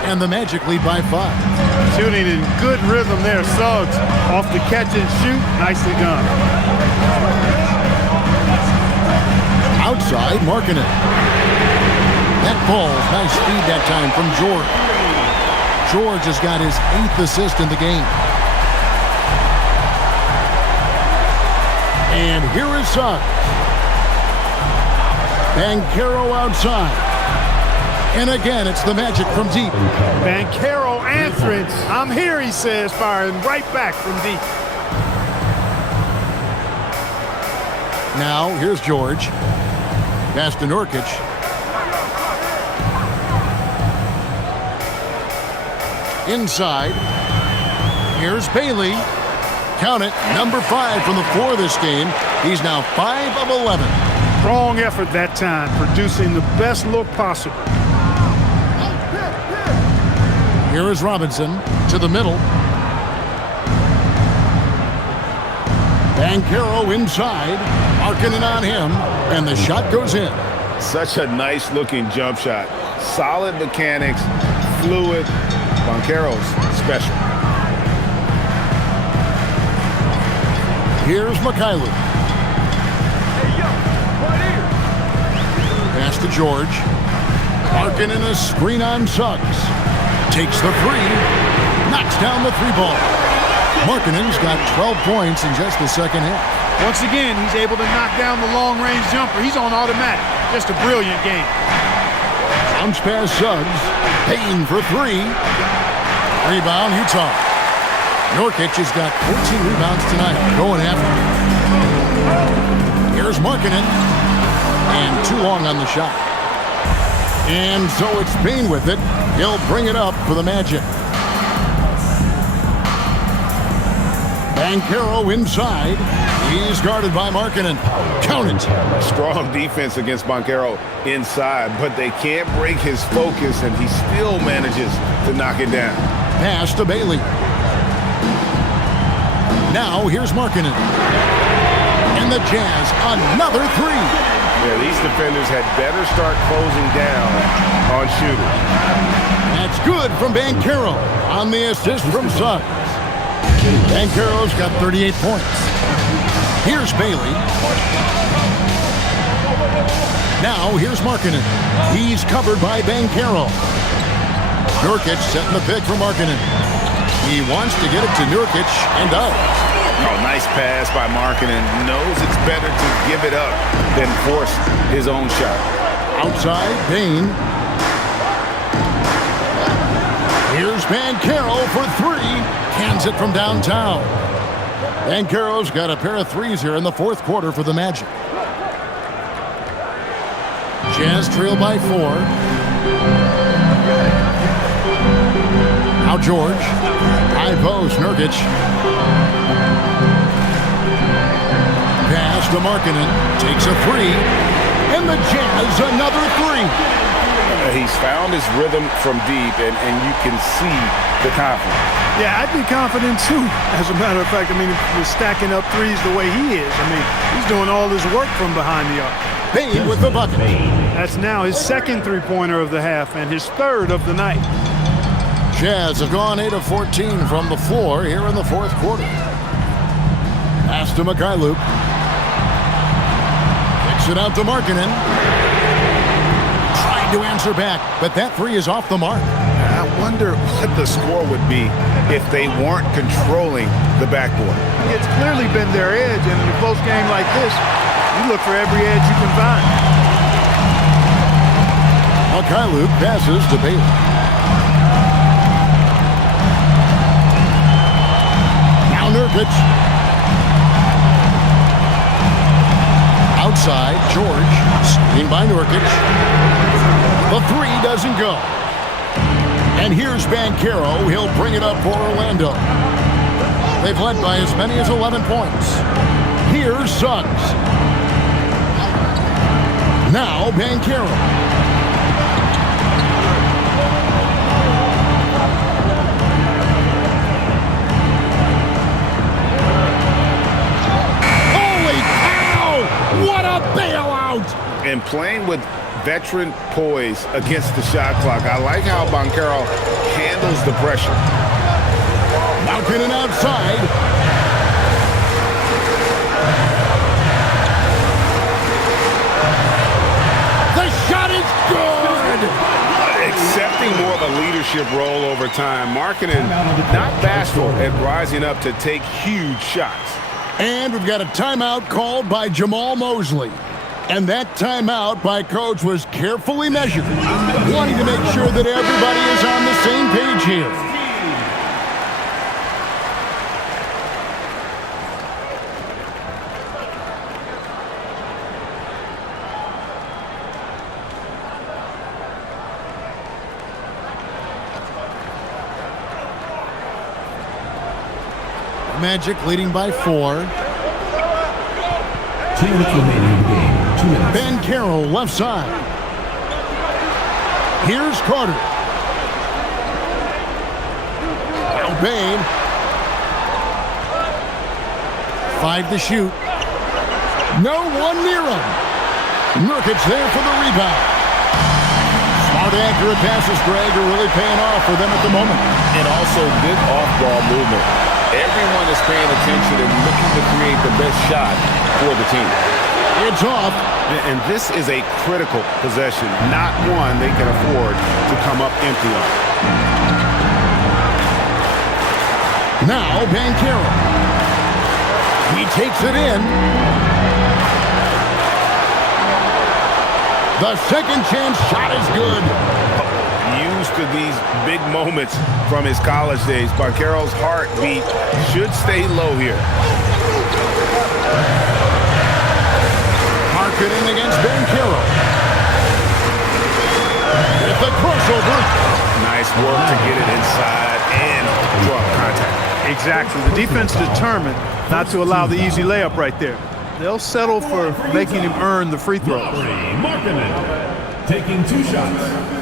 And the Magic lead by 5. Shooting in good rhythm there, Suggs. Off the catch and shoot. Nicely done. Outside, Markkanen. That ball's nice speed that time from George. George has got his 8th assist in the game. And here is Suggs. Banchero outside. And again, it's the Magic from deep. Banchero answering. I'm here, he says, firing right back from deep. Now, here's George. Pass to Nurkic. Inside. Here's Bailey. Count it. Number 5 from the floor this game. He's now 5 of 11. Strong effort that time, producing the best look possible. Here is Robinson to the middle. Banchero inside. Markkanen on him. And the shot goes in. Such a nice-looking jump shot. Solid mechanics, fluid. Banchero's special. Here's Mikhailuk. Pass to George. Larkin in a screen on Suggs. Takes the three. Knocks down the three ball. Markkanen's got 12 points in just the second half. Once again, he's able to knock down the long-range jumper. He's on automatic. Just a brilliant game. Bounce pass Suggs. Payne for three. Rebound Utah. Nurkic has got 14 rebounds tonight. Going after. Here's Markkanen. And too long on the shot. And so it's Payne with it. He'll bring it up for the Magic. Banchero inside. He's guarded by Markkanen. Count it. Strong defense against Banchero inside, but they can't break his focus, and he still manages to knock it down. Pass to Bailey. Now here's Markkanen. And the Jazz, another three. Yeah, these defenders had better start closing down on shooters. That's good from Banchero on the assist from Suggs. Banchero's got 38 points. Here's Bailey. Now here's Markkanen. He's covered by Banchero. Nurkic setting the pick for Markkanen. He wants to get it to Nurkic and out. Oh, nice pass by Markkanen. Knows it's better to give it up than force his own shot. Outside, Payne. Here's Banchero for three. Cans it from downtown. Banchero's got a pair of threes here in the fourth quarter for the Magic. Jazz trail by 4. Now George. High post, Nurkic. Pass to Markkanen. Takes a three. And the Jazz another three. He's found his rhythm from deep, and you can see the confidence. Yeah, I'd be confident too, as a matter of fact. I mean, if you're stacking up threes the way he is, I mean, he's doing all his work from behind the arc. Payne with the bucket. That's now his second three-pointer of the half and his third of the night. Jazz have gone 8 of 14 from the floor here in the fourth quarter. Pass to Mikhailuk. Kicks it out to Markkanen. Tried to answer back, but that three is off the mark. I wonder what the score would be if they weren't controlling the backboard. It's clearly been their edge, and in a close game like this, you look for every edge you can find. Mikhailuk passes to Bailey. Now Nurkic. Outside, George. Screen by Nurkic. The three doesn't go. And here's Banchero. He'll bring it up for Orlando. They've led by as many as 11 points. Here's Suggs. Now Banchero. Holy cow! What a bailout! And playing with veteran poise against the shot clock. I like how Banchero handles the pressure. Markkanen outside. The shot is good! Accepting more of a leadership role over time. Markkanen not bashful at rising up to take huge shots. And we've got a timeout called by Jamal Mosley. And that timeout by Coach was carefully measured, wanting to make sure that everybody is on the same page here. Magic leading by 4. 2 minutes remaining in the game. 2 minutes. Banchero left side. Here's Carter. Now Bain. 5 to shoot. No one near him. Nurkic there for the rebound. Smart, accurate passes, Greg, are really paying off for them at the moment. And also good off-ball movement. Everyone is paying attention and looking to create the best shot for the team. It's off. And this is a critical possession, not one they can afford to come up empty on. Now Banchero. He takes it in. The second chance shot is good. Used to these big moments from his college days. Banchero's heartbeat should stay low here. Marketing against Banchero. With the crossover. Nice work to get it inside and draw contact. Exactly. The defense determined not to allow the easy layup right there. They'll settle for making him earn the free throws. Markkanen taking 2 shots.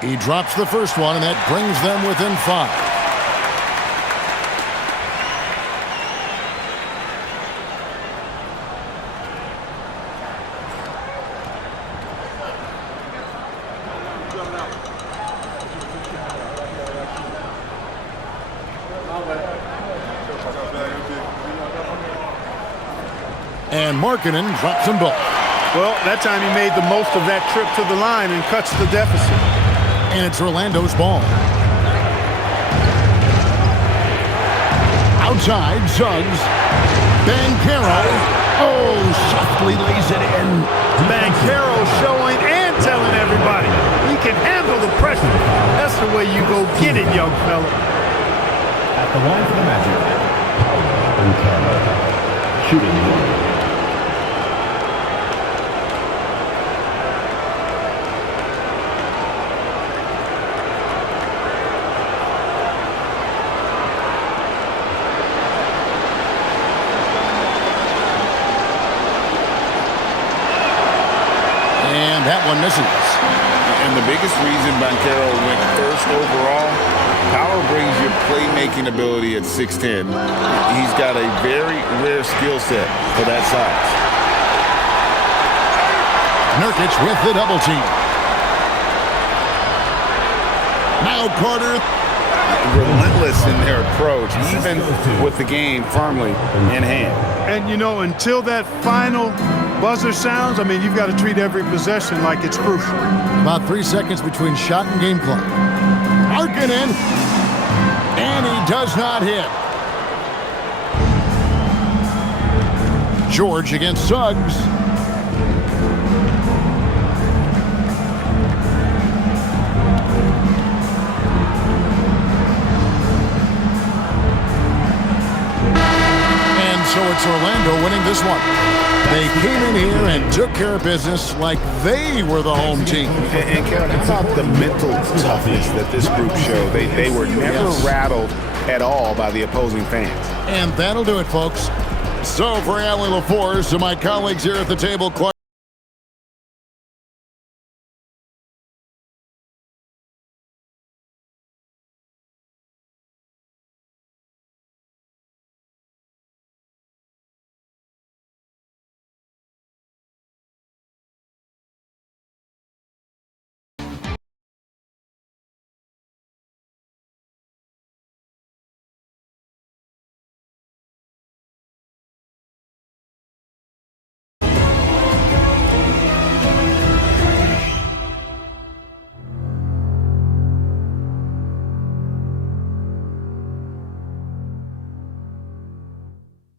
He drops the first one, and that brings them within 5. And Markkanen drops them both. Well, that time he made the most of that trip to the line and cuts the deficit. And it's Orlando's ball. Outside, Suggs. Banchero. Oh, softly lays it in. Banchero showing and telling everybody he can handle the pressure. That's the way you go get it, young fella. At the line for the Magic, Banchero, shooting 1. That one misses. And the biggest reason Banchero went first overall, power brings you playmaking ability at 6'10". He's got a very rare skill set for that size. Nurkic with the double team. Now Carter. Relentless in their approach, even with the game firmly in hand. And, you know, until that final buzzer sounds, I mean, you've got to treat every possession like it's crucial. About 3 seconds between shot and game clock. Markkanen. And he does not hit. George against Suggs. So it's Orlando winning this one. They came in here and took care of business like they were the home team. And Kevin, how about the mental toughness that this group showed? They were never rattled at all by the opposing fans. And that'll do it, folks. So for Allie LaForce and my colleagues here at the table,